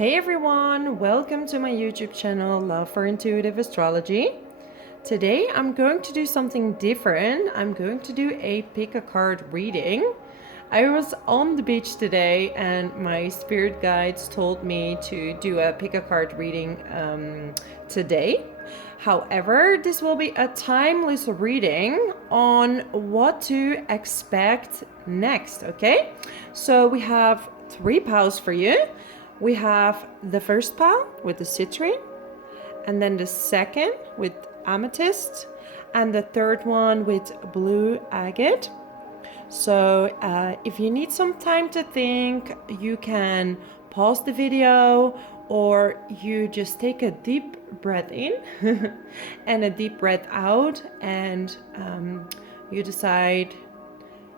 Hey everyone, welcome to my YouTube channel, Love for Intuitive Astrology. Today I'm going to do something different. I'm going to do a pick a card reading. I was on the beach today and my spirit guides told me to do a pick a card reading today. However, this will be a timeless reading on what to expect next, okay? So we have 3 piles for you. We have the first pile with the citrine, and then the second with amethyst, and the third one with blue agate. So if you need some time to think, you can pause the video or you just take a deep breath in and a deep breath out, and you decide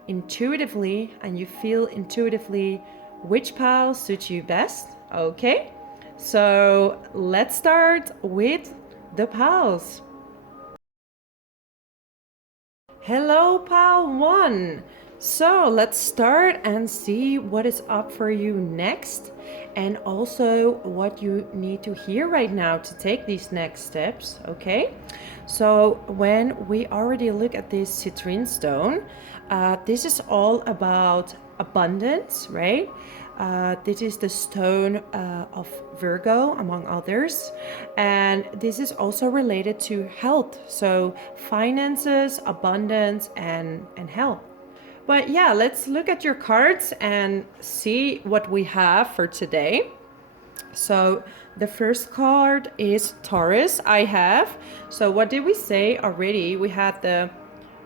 intuitively and you feel intuitively which pile suits you best. Okay, so let's start with the piles. Hello, pile 1. So let's start and see what is up for you next, and also what you need to hear right now to take these next steps. Okay, so when we already look at this citrine stone, this is all about abundance, right? This is the stone of Virgo, among others, and this is also related to health, so finances, abundance, and health. But yeah, let's look at your cards and see what we have for today. So the first card is Taurus. So what did we say already? We had the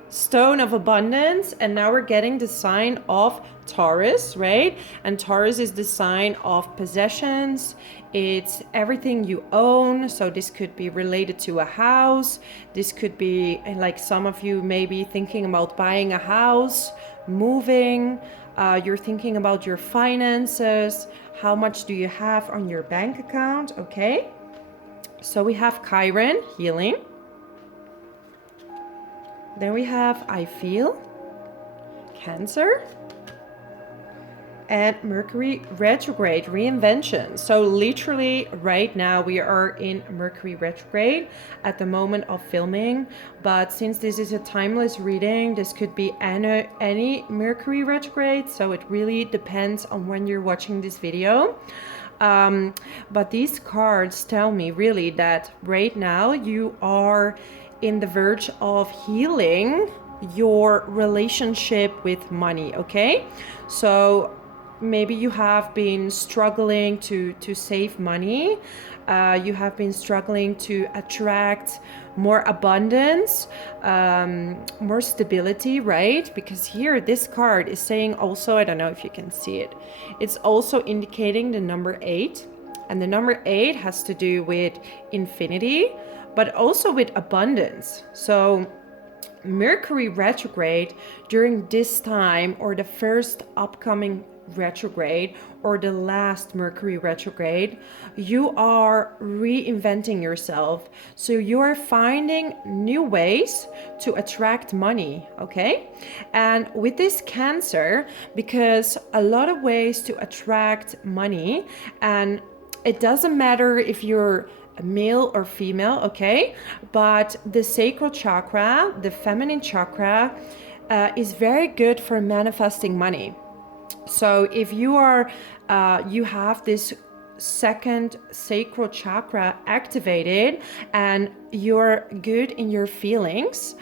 Stone of Abundance, and now we're getting the sign of Taurus, right? And Taurus is the sign of possessions. It's everything you own. So this could be related to a house. This could be like some of you may be thinking about buying a house, moving. You're thinking about your finances. How much do you have on your bank account? Okay. So we have Chiron, healing. Then we have I feel, Cancer, and Mercury retrograde, reinvention. So literally right now we are in Mercury retrograde at the moment of filming, but since this is a timeless reading, this could be any Mercury retrograde, so it really depends on when you're watching this video. But these cards tell me really that right now you are in the verge of healing your relationship with money. Okay, so maybe you have been struggling to save money. You have been struggling to attract more abundance, more stability, right? Because here this card is saying also, I don't know if you can see it, it's also indicating the number 8, and the number 8 has to do with infinity, but also with abundance. So Mercury retrograde during this time, or the first upcoming retrograde, or the last Mercury retrograde, you are reinventing yourself. So you are finding new ways to attract money, okay? And with this Cancer, because a lot of ways to attract money, and it doesn't matter if you're male or female, okay? But the sacral chakra, the feminine chakra, is very good for manifesting money. So if you are, you have this second sacral chakra activated and you're good in your feelings,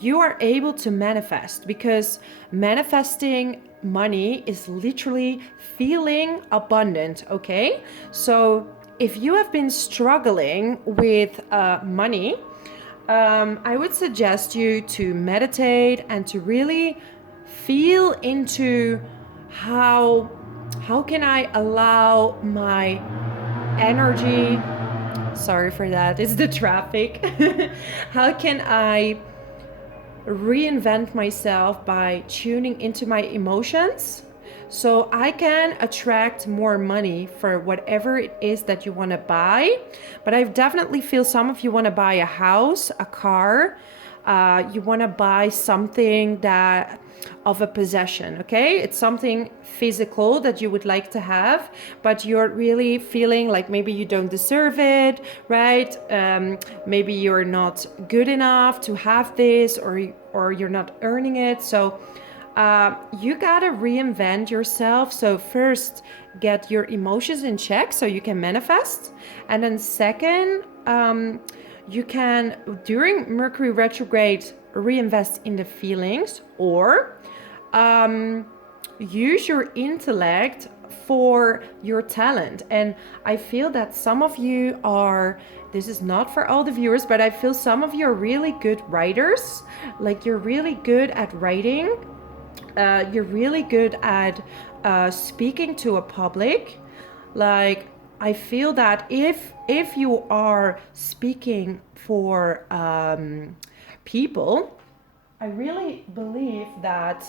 you are able to manifest, because manifesting money is literally feeling abundant, okay? So if you have been struggling with money, I would suggest you to meditate and to really feel into how can I allow my energy, sorry for that, it's the traffic, how can I reinvent myself by tuning into my emotions, so I can attract more money for whatever it is that you want to buy. But I definitely feel some of you want to buy a house, a car, You want to buy something that of a possession, okay? It's something physical that you would like to have, but you're really feeling like maybe you don't deserve it, right? Maybe you're not good enough to have this, or you're not earning it. So you gotta reinvent yourself. So first, get your emotions in check so you can manifest, and then second, you can, during Mercury retrograde, reinvest in the feelings, or use your intellect for your talent. And I feel that some of you are, this is not for all the viewers, but I feel some of you are really good writers. Like, you're really good at writing. You're really good at speaking to a public. Like, I feel that if you are speaking for people, I really believe that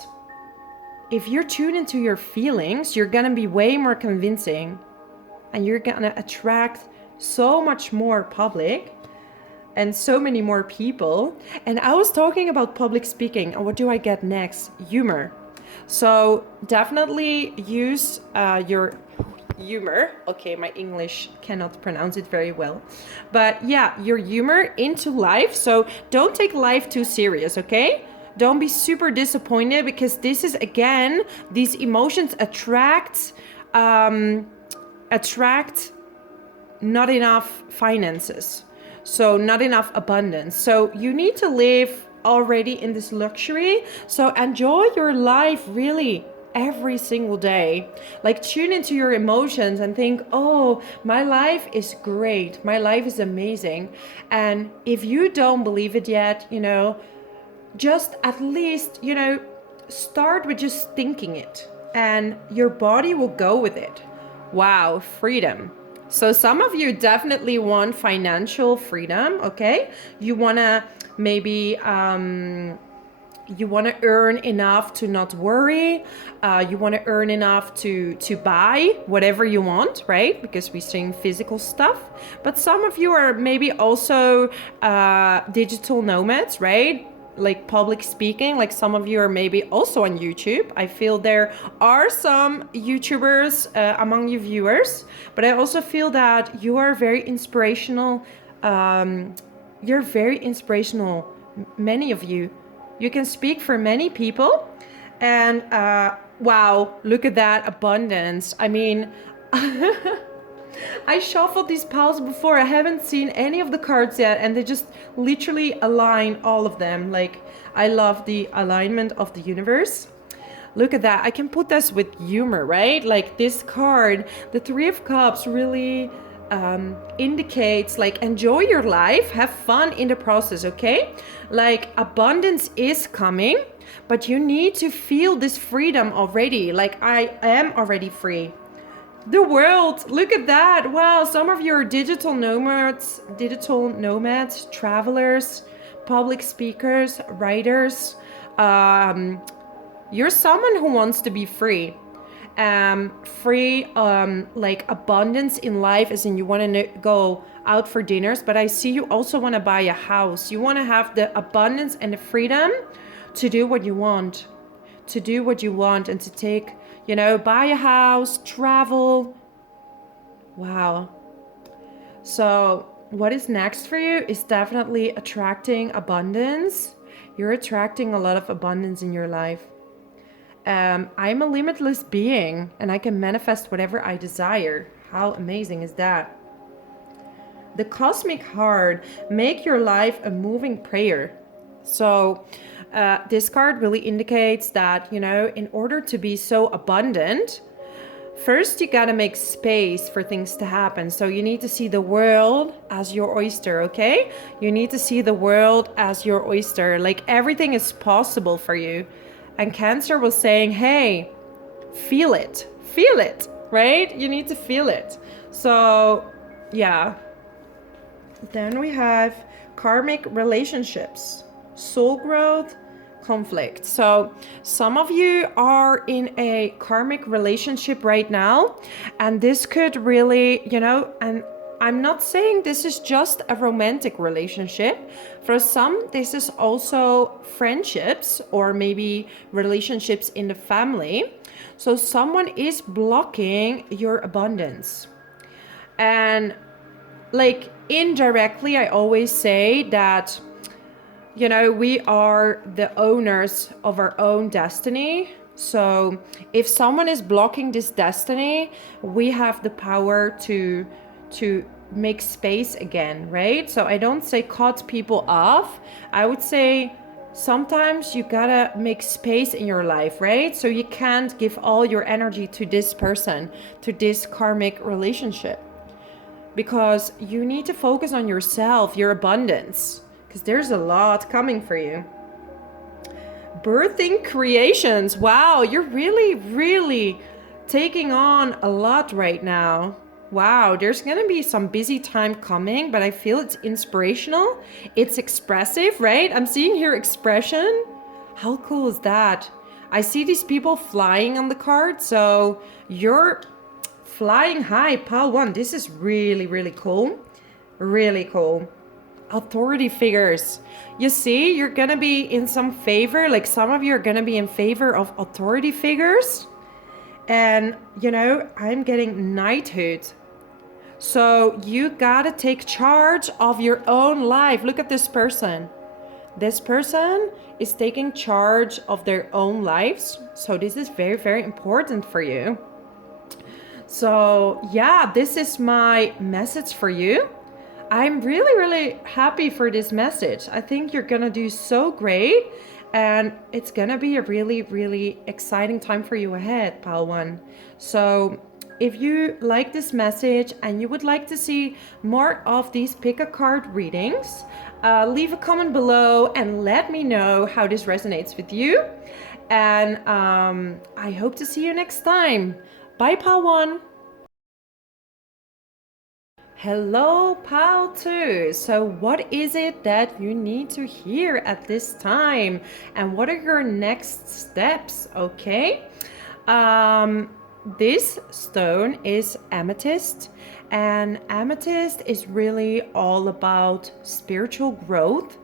if you're tuned into your feelings, you're gonna be way more convincing, and you're gonna attract so much more public and so many more people. And I was talking about public speaking, and what do I get next? Humor. So definitely use your humor. Okay, my English cannot pronounce it very well. But yeah, your humor into life. So don't take life too serious, okay? Don't be super disappointed, because this is, again, these emotions attract not enough finances. So not enough abundance. So you need to live already in this luxury. So enjoy your life really every single day. Like, tune into your emotions and think, oh, my life is great. My life is amazing. And if you don't believe it yet, just at least, start with just thinking it, and your body will go with it. Wow, freedom. So some of you definitely want financial freedom, okay? You want to maybe you want to earn enough to not worry. You want to earn enough to buy whatever you want, right? Because we're seeing physical stuff. But some of you are maybe also digital nomads, right? Like public speaking. Like, some of you are maybe also on YouTube. I feel there are some YouTubers among you viewers, but I also feel that you are very inspirational. You're very inspirational, many of you. You can speak for many people. And wow, look at that abundance. I mean, I shuffled these piles before. I haven't seen any of the cards yet, and they just literally align all of them. Like, I love the alignment of the universe. Look at that. I can put this with humor, right? Like, this card, the Three of Cups, really indicates, like, enjoy your life, have fun in the process, okay? Like, abundance is coming, but you need to feel this freedom already. Like, I am already free. The world, look at that. Wow, some of you are digital nomads, travelers, public speakers, writers. You're someone who wants to be free. Like abundance in life, as in you want to go out for dinners, but I see you also want to buy a house. You want to have the abundance and the freedom to do what you want, and to take, buy a house, travel. Wow. So what is next for you is definitely attracting abundance. You're attracting a lot of abundance in your life. I'm a limitless being, and I can manifest whatever I desire. How amazing is that? The cosmic heart, make your life a moving prayer. So this card really indicates that, in order to be so abundant, first you gotta make space for things to happen. So you need to see the world as your oyster, okay? You need to see the world as your oyster. Like, everything is possible for you. And Cancer was saying, hey, feel it, right? You need to feel it. So, yeah. Then we have karmic relationships, soul growth, conflict. So some of you are in a karmic relationship right now, and this could really, and I'm not saying this is just a romantic relationship. For some, this is also friendships or maybe relationships in the family. So someone is blocking your abundance. And like indirectly, I always say that, we are the owners of our own destiny. So if someone is blocking this destiny, we have the power to make space again, right? So I don't say cut people off. I would say sometimes you gotta make space in your life, right? So you can't give all your energy to this person, to this karmic relationship, because you need to focus on yourself, your abundance, because there's a lot coming for you. Birthing creations. Wow, you're really taking on a lot right now. Wow, there's gonna be some busy time coming, but I feel it's inspirational. It's expressive, right? I'm seeing here expression. How cool is that? I see these people flying on the card, so you're flying high, pile one. This is really cool. Really cool. Authority figures. You see, you're gonna be in some favor, like some of you are gonna be in favor of authority figures. And I'm getting knighthood. So you gotta take charge of your own life. Look at this person. This person is taking charge of their own lives. So this is very important for you. So yeah, this is my message for you. I'm really happy for this message. I think you're gonna do so great, and it's gonna be a really exciting time for you ahead, pile one. So if you like this message and you would like to see more of these pick a card readings, leave a comment below and let me know how this resonates with you. And I hope to see you next time. Bye, pile one. Hello, pile two. So what is it that you need to hear at this time? And what are your next steps? Okay. This stone is amethyst, and amethyst is really all about spiritual growth.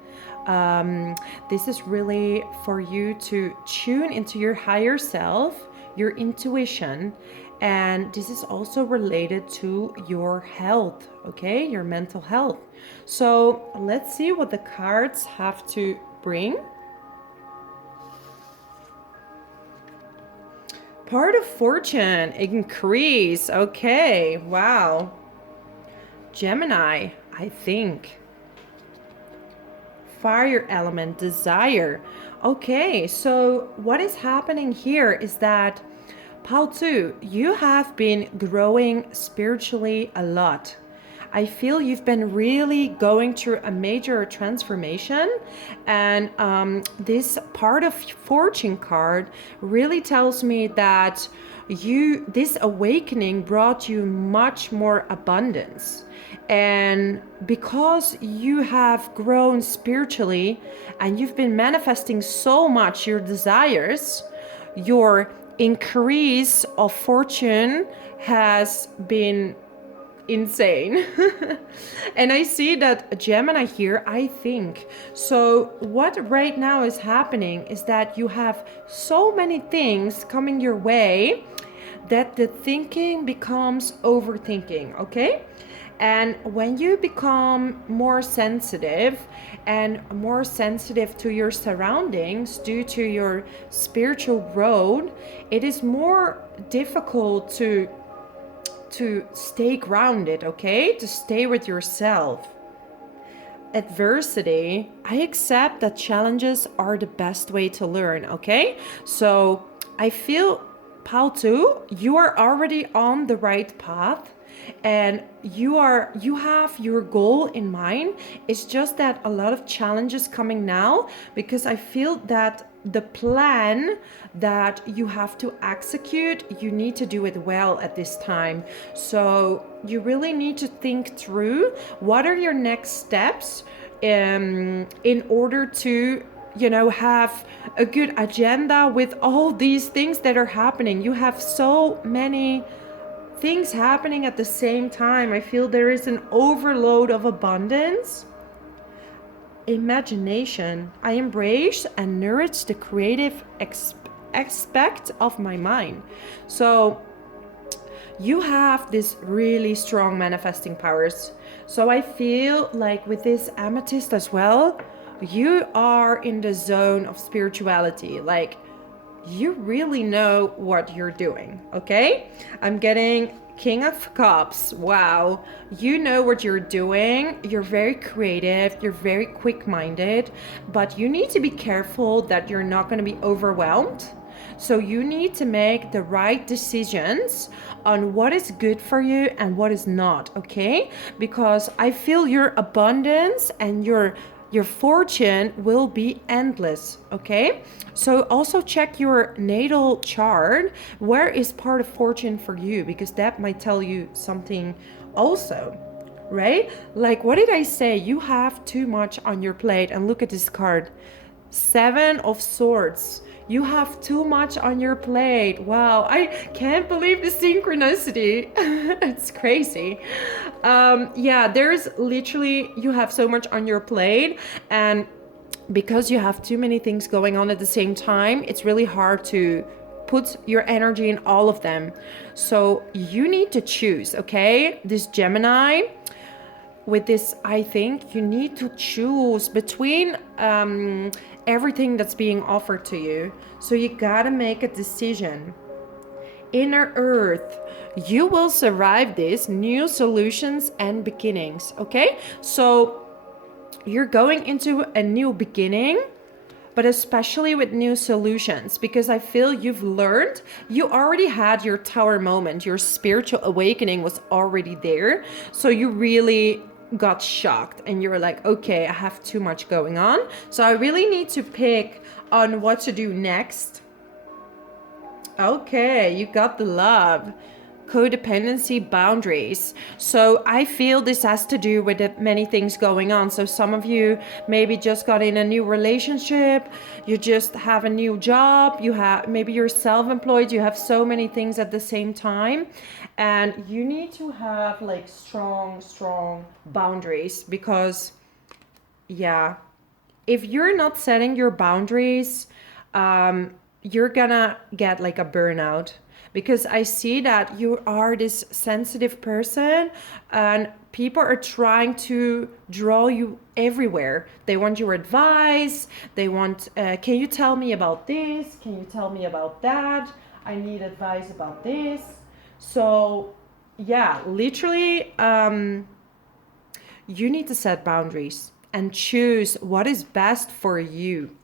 This is really for you to tune into your higher self, your intuition, and this is also related to your health, okay? Your mental health. So let's see what the cards have to bring. Part of fortune, increase. Okay, wow. Gemini, I think. Fire element, desire. Okay, so what is happening here is that pile two, you have been growing spiritually a lot. I feel you've been really going through a major transformation, and this part of fortune card really tells me that this awakening brought you much more abundance. And because you have grown spiritually and you've been manifesting so much your desires, your increase of fortune has been insane. And I see that Gemini here, I think. So what right now is happening is that you have so many things coming your way that the thinking becomes overthinking, okay? And when you become more sensitive and more sensitive to your surroundings due to your spiritual growth, it is more difficult to stay grounded, okay? To stay with yourself. Adversity, I accept that challenges are the best way to learn, okay? So I feel, pile two, you are already on the right path, and you have your goal in mind. It's just that a lot of challenges coming now, because I feel that the plan that you have to execute, you need to do it well at this time. So you really need to think through what are your next steps in order to have a good agenda with all these things that are happening. You have so many things happening at the same time. I feel there is an overload of abundance. Imagination. I embrace and nourish the creative aspect of my mind. So you have this really strong manifesting powers. So I feel like with this amethyst as well, you are in the zone of spirituality. Like, you really know what you're doing, okay? I'm getting King of Cups. Wow. You know what you're doing. You're very creative. You're very quick-minded. But you need to be careful that you're not going to be overwhelmed. So you need to make the right decisions on what is good for you and what is not, okay? Because I feel your abundance and your fortune will be endless, okay? So also check your natal chart. Where is part of fortune for you? Because that might tell you something also, right? Like, what did I say? You have too much on your plate. And look at this card. 7 of Swords. You have too much on your plate. Wow, I can't believe the synchronicity. It's crazy. Yeah, there's literally, you have so much on your plate, and because you have too many things going on at the same time, it's really hard to put your energy in all of them. So you need to choose, okay? This Gemini, with this, I think you need to choose between everything that's being offered to you. So you gotta make a decision. Inner Earth, you will survive this. New solutions and beginnings, okay? So you're going into a new beginning, but especially with new solutions, because I feel you've learned, you already had your tower moment, your spiritual awakening was already there. So you really got shocked and you're like, okay, I have too much going on. So I really need to pick on what to do next. Okay, you got the Love. Codependency, boundaries. So I feel this has to do with many things going on. So some of you maybe just got in a new relationship, you just have a new job, you have, maybe you're self-employed, you have so many things at the same time, and you need to have like strong boundaries, because yeah, if you're not setting your boundaries, you're gonna get like a burnout. Because I see that you are this sensitive person and people are trying to draw you everywhere. They want your advice. They want, can you tell me about this? Can you tell me about that? I need advice about this. So yeah, literally, you need to set boundaries and choose what is best for you.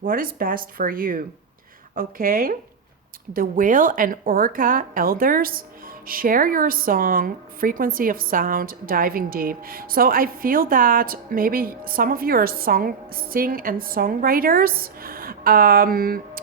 What is best for you, okay? The Whale and Orca Elders, share your song, frequency of sound, diving deep. So I feel that maybe some of you are sing and songwriters.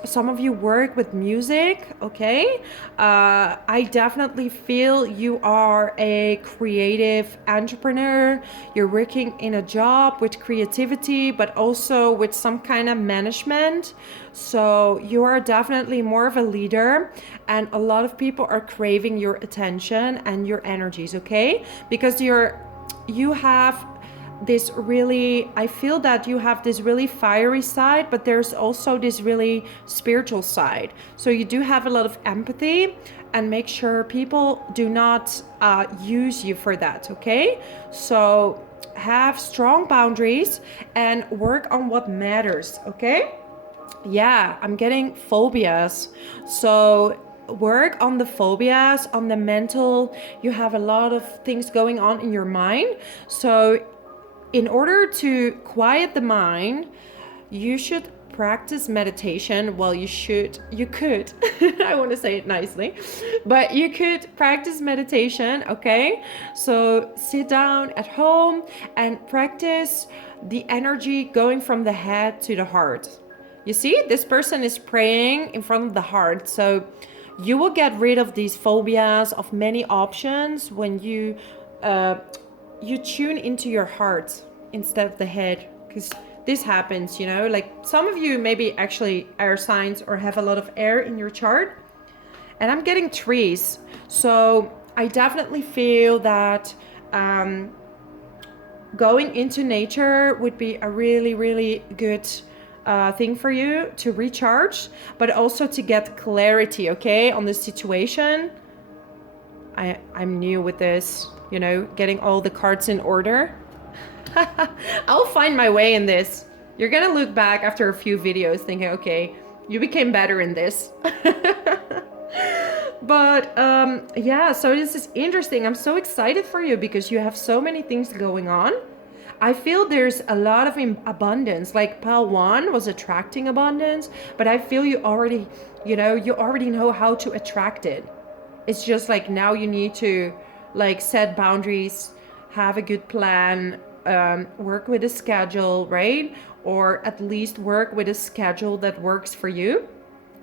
Some of you work with music, okay? I definitely feel you are a creative entrepreneur. You're working in a job with creativity, but also with some kind of management. So you are definitely more of a leader, and a lot of people are craving your attention and your energies, okay? Because you have this really, I feel that you have this really fiery side, but there's also this really spiritual side. So you do have a lot of empathy, and make sure people do not use you for that, okay? So have strong boundaries and work on what matters, okay? Yeah, I'm getting phobias. So work on the phobias, on the mental. You have a lot of things going on in your mind. So in order to quiet the mind, you should practice meditation. Well, you could, I want to say it nicely, but you could practice meditation, okay? So sit down at home and practice the energy going from the head to the heart. You see, this person is praying in front of the heart. So you will get rid of these phobias of many options when you tune into your heart instead of the head. Because this happens, you know, like some of you maybe actually air signs or have a lot of air in your chart. And I'm getting trees. So I definitely feel that going into nature would be a really, really good thing for you to recharge, but also to get clarity, okay, on the situation. I'm new with this, you know, getting all the cards in order. I'll find my way in this. You're gonna look back after a few videos thinking, okay, you became better in this. But yeah, so this is interesting. I'm so excited for you because you have so many things going on. I feel there's a lot of abundance. Like pile 1 was attracting abundance, but I feel you already, you already know how to attract it. It's just like now you need to like set boundaries, have a good plan, work with a schedule, right? Or at least work with a schedule that works for you.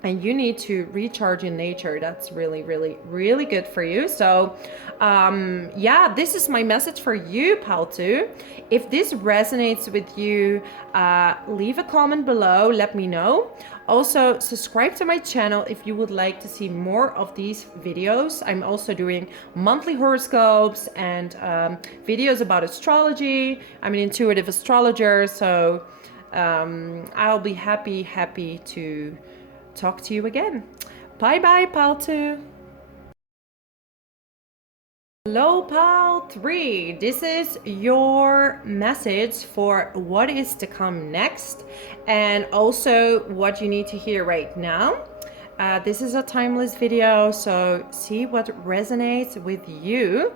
And you need to recharge in nature. That's really, really, really good for you. So yeah, this is my message for you, pal 2. If this resonates with you, leave a comment below, let me know. Also, subscribe to my channel if you would like to see more of these videos. I'm also doing monthly horoscopes and videos about astrology. I'm an intuitive astrologer, so I'll be happy to talk to you again. Bye bye, pal 2. Hello, pal 3. This is your message for what is to come next and also what you need to hear right now. This is a timeless video, so see what resonates with you.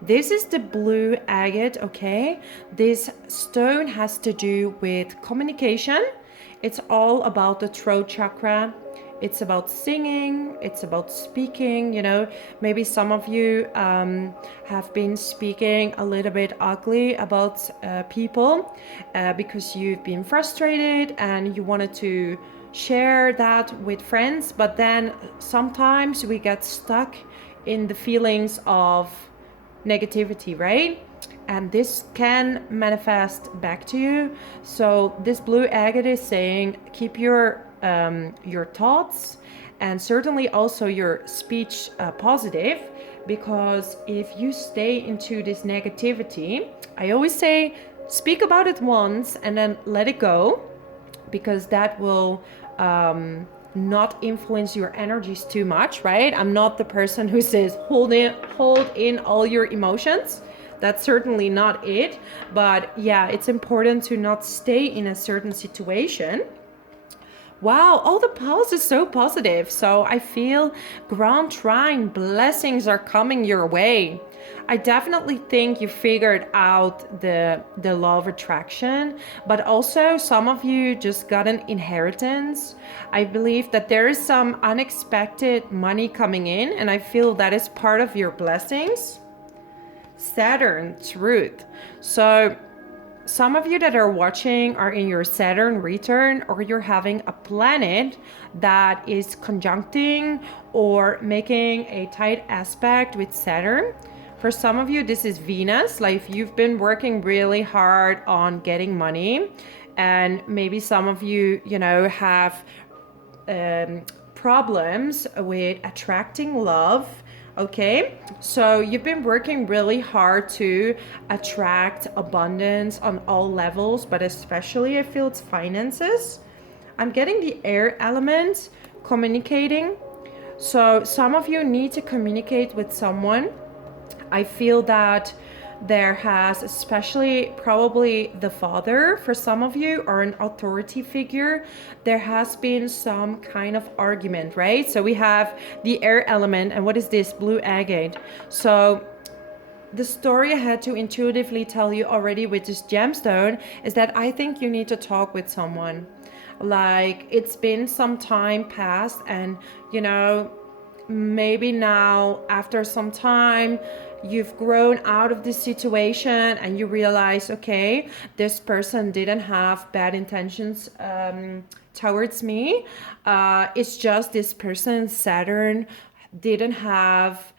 This is the blue agate, okay? This stone has to do with communication. It's all about the throat chakra. It's about singing, it's about speaking, you know. Maybe some of you have been speaking a little bit ugly about people because you've been frustrated and you wanted to share that with friends, but then sometimes we get stuck in the feelings of negativity, right? And this can manifest back to you. So this blue agate is saying keep your thoughts and certainly also your speech positive, because if you stay into this negativity, I always say speak about it once and then let it go, because that will not influence your energies too much, right? I'm not the person who says hold in all your emotions. That's certainly not it. But yeah, it's important to not stay in a certain situation. Wow, all the posts is so positive. So I feel Grand Trine blessings are coming your way. I definitely think you figured out the law of attraction, but also some of you just got an inheritance. I believe that there is some unexpected money coming in, and I feel that is part of your blessings. Saturn, truth. So some of you that are watching are in your Saturn return, or you're having a planet that is conjuncting or making a tight aspect with Saturn. For some of you, this is Venus. Like you've been working really hard on getting money, and maybe some of you, have problems with attracting love. Okay, so you've been working really hard to attract abundance on all levels, but especially I feel it's finances. I'm getting the air element, communicating. So some of you need to communicate with someone. I feel that there has, especially probably the father for some of you, or an authority figure, there has been some kind of argument, right? So we have the air element, and what is this? Blue agate. So the story I had to intuitively tell you already with this gemstone is that I think you need to talk with someone. Like it's been some time past, and maybe now after some time you've grown out of this situation and you realize, okay, this person didn't have bad intentions towards me. It's just this person, Saturn, didn't have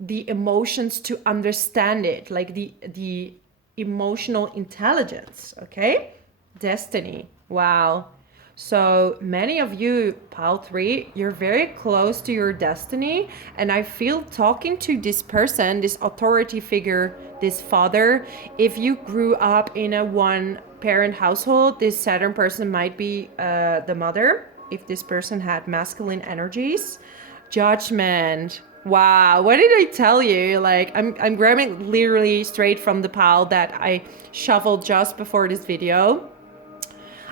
the emotions to understand it, like the emotional intelligence. Okay, destiny. Wow. So many of you, pile 3, you're very close to your destiny. And I feel talking to this person, this authority figure, this father, if you grew up in a one-parent household, this Saturn person might be the mother, if this person had masculine energies. Judgment. Wow, what did I tell you? Like, I'm grabbing literally straight from the pile that I shuffled just before this video.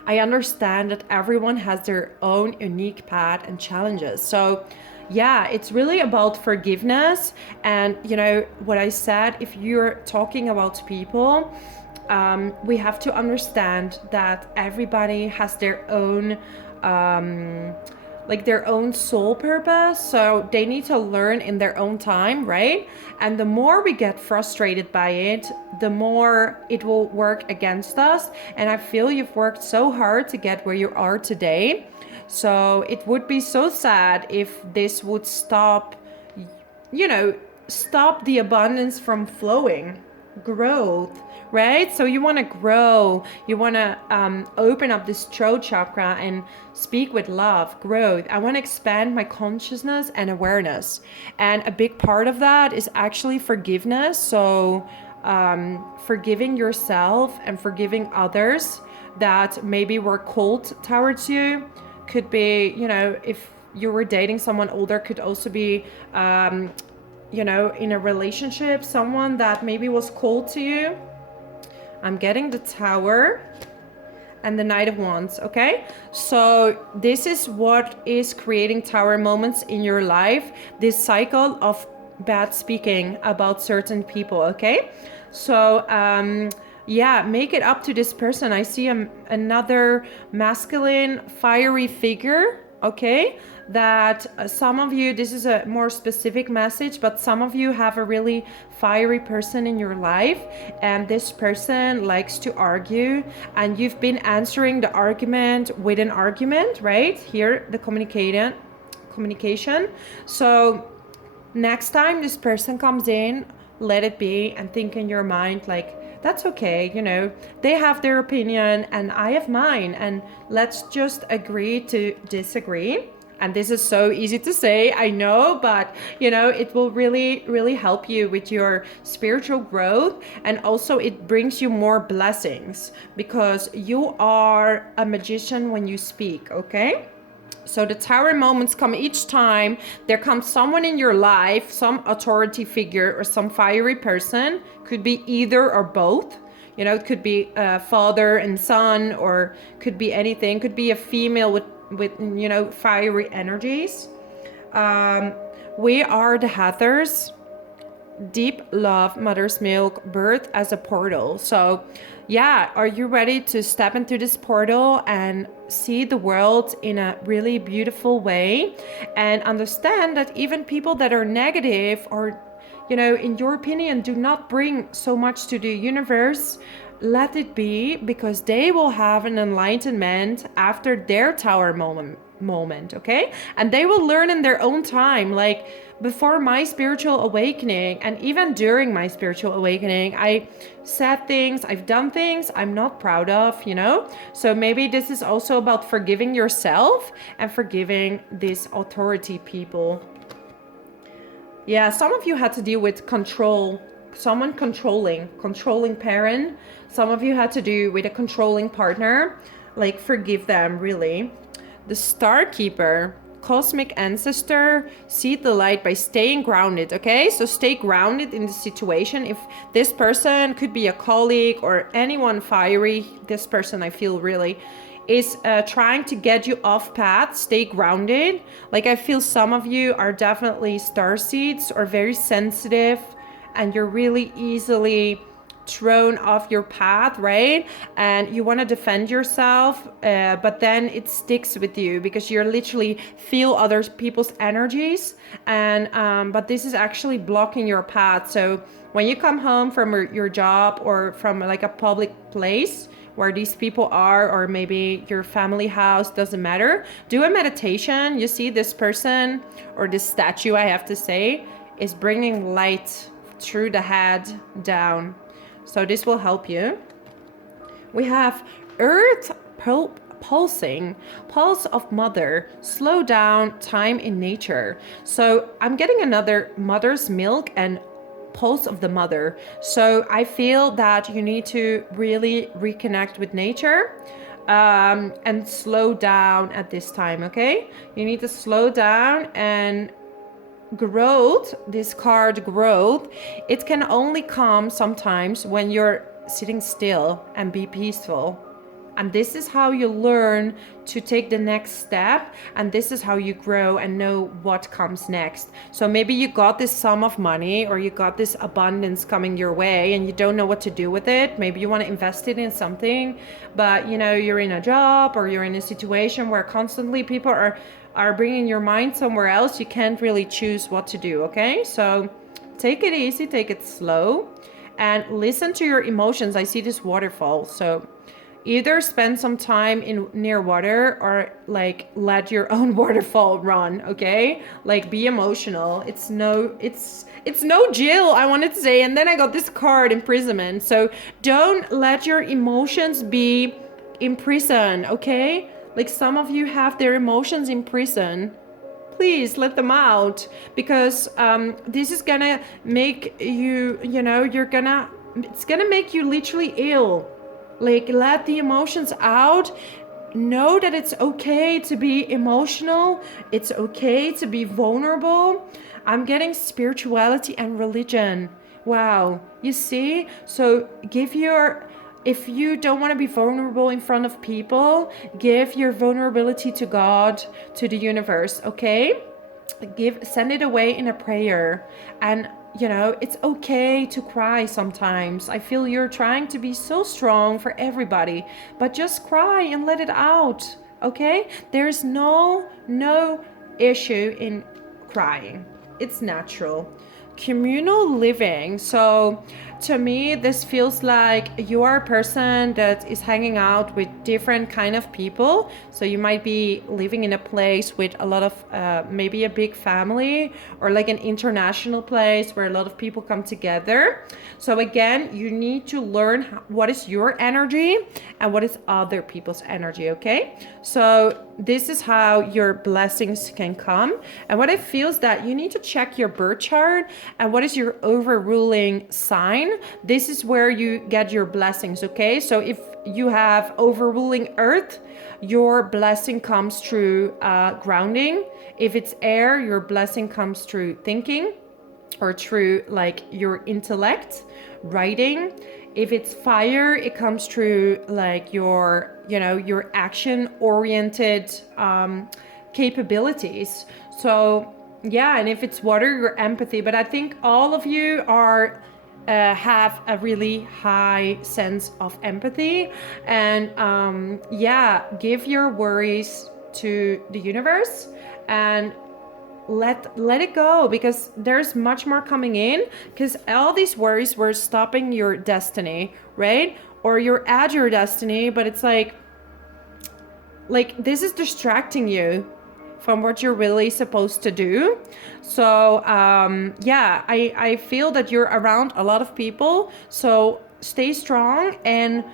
I understand that everyone has their own unique path and challenges. So yeah, it's really about forgiveness. And you know what I said, if you're talking about people, we have to understand that everybody has their own like their own soul purpose, so they need to learn in their own time, right? And the more we get frustrated by it, the more it will work against us. And I feel you've worked so hard to get where you are today, so it would be so sad if this would stop, you know, stop the abundance from flowing. Growth, right? So you want to grow, you want to open up this throat chakra and speak with love, growth. I want to expand my consciousness and awareness, and a big part of that is actually forgiveness. So forgiving yourself and forgiving others that maybe were cold towards you. Could be, you know, if you were dating someone older, could also be you know, in a relationship, someone that maybe was cold to you. I'm getting the Tower and the Knight of Wands, okay? So this is what is creating Tower moments in your life, this cycle of bad speaking about certain people, okay? So yeah, make it up to this person. I see another masculine fiery figure, okay? That some of you, this is a more specific message, but some of you have a really fiery person in your life, and this person likes to argue, and you've been answering the argument with an argument, right? Here, the communication. So next time this person comes in, let it be, and think in your mind like, that's okay, you know, they have their opinion and I have mine, and let's just agree to disagree. And this is so easy to say, I know, but you know, it will really, really help you with your spiritual growth. And also it brings you more blessings because you are a magician when you speak, okay? So the Tower moments come each time there comes someone in your life, some authority figure or some fiery person, could be either or both. You know, it could be a father and son, or could be anything, could be a female with you know, fiery energies. We are the Hathors. Deep love, mother's milk, birth as a portal. So yeah, are you ready to step into this portal and see the world in a really beautiful way, and understand that even people that are negative or, you know, in your opinion do not bring so much to the universe, let it be, because they will have an enlightenment after their Tower moment, okay? And they will learn in their own time. Like before my spiritual awakening, and even during my spiritual awakening, I said things, I've done things I'm not proud of, you know? So maybe this is also about forgiving yourself and forgiving these authority people. Yeah, some of you had to deal with control, someone controlling parent. Some of you had to do with a controlling partner. Like, forgive them, really. The Star Keeper, cosmic ancestor, see the light by staying grounded, okay? So stay grounded in the situation. If this person could be a colleague or anyone fiery, this person I feel really is trying to get you off path, stay grounded. Like, I feel some of you are definitely starseeds or very sensitive, and you're really easily thrown off your path, right? And you want to defend yourself, but then it sticks with you because you're literally feel other people's energies, and but this is actually blocking your path. So when you come home from your job or from like a public place where these people are, or maybe your family house, doesn't matter, do a meditation. You see this person or this statue, I have to say, is bringing light through the head down. So this will help you. We have Earth pulsing, pulse of mother, slow down, time in nature. So I'm getting another mother's milk and pulse of the mother. So I feel that you need to really reconnect with nature and slow down at this time, okay? You need to slow down. And growth, this card growth, it can only come sometimes when you're sitting still and be peaceful. And this is how you learn to take the next step, and this is how you grow and know what comes next. So maybe you got this sum of money, or you got this abundance coming your way and you don't know what to do with it. Maybe you want to invest it in something, but you know, you're in a job or you're in a situation where constantly people are bringing your mind somewhere else. You can't really choose what to do, okay? So take it easy, take it slow, and listen to your emotions. I see this waterfall, so either spend some time in near water or like let your own waterfall run, okay? Like be emotional. It's no jail, I wanted to say, and then I got this card, imprisonment. So don't let your emotions be imprisoned, okay? Like some of you have their emotions in prison. Please let them out, because this is gonna make you, you know, it's gonna make you literally ill. Like, let the emotions out. Know that it's okay to be emotional. It's okay to be vulnerable. I'm getting spirituality and religion. Wow. You see? So if you don't want to be vulnerable in front of people, give your vulnerability to God, to the universe, okay? Send it away in a prayer. And you know, it's okay to cry sometimes. I feel you're trying to be so strong for everybody, but just cry and let it out, okay? There's no issue in crying. It's natural. Communal living. So to me, this feels like you are a person that is hanging out with different kind of people. So you might be living in a place with a lot of maybe a big family, or like an international place where a lot of people come together. So again, you need to learn what is your energy and what is other people's energy, okay? So this is how your blessings can come. And what I feel is that you need to check your birth chart and what is your overruling sign. This is where you get your blessings, okay? So if you have overruling earth, your blessing comes through grounding. If it's air, your blessing comes through thinking or through like your intellect, writing. If it's fire, it comes through like your, you know, your action oriented capabilities. So yeah, and if it's water, your empathy. But I think all of you are have a really high sense of empathy, and yeah, give your worries to the universe and let it go, because there's much more coming in, because all these worries were stopping your destiny, right? Or you're at your destiny, but it's like this is distracting you from what you're really supposed to do. So yeah, I feel that you're around a lot of people, so stay strong and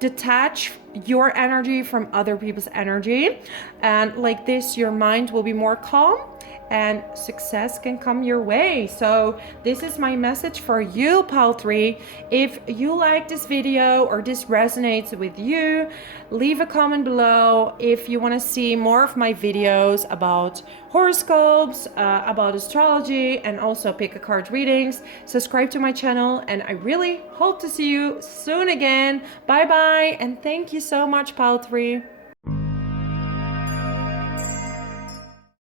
detach your energy from other people's energy, and like this your mind will be more calm and success can come your way. So this is my message for you, Pile 3. If you like this video or this resonates with you, leave a comment below. If you want to see more of my videos about horoscopes, about astrology, and also pick a card readings, subscribe to my channel, and I really hope to see you soon again. Bye bye, and thank you so much, Pile 3.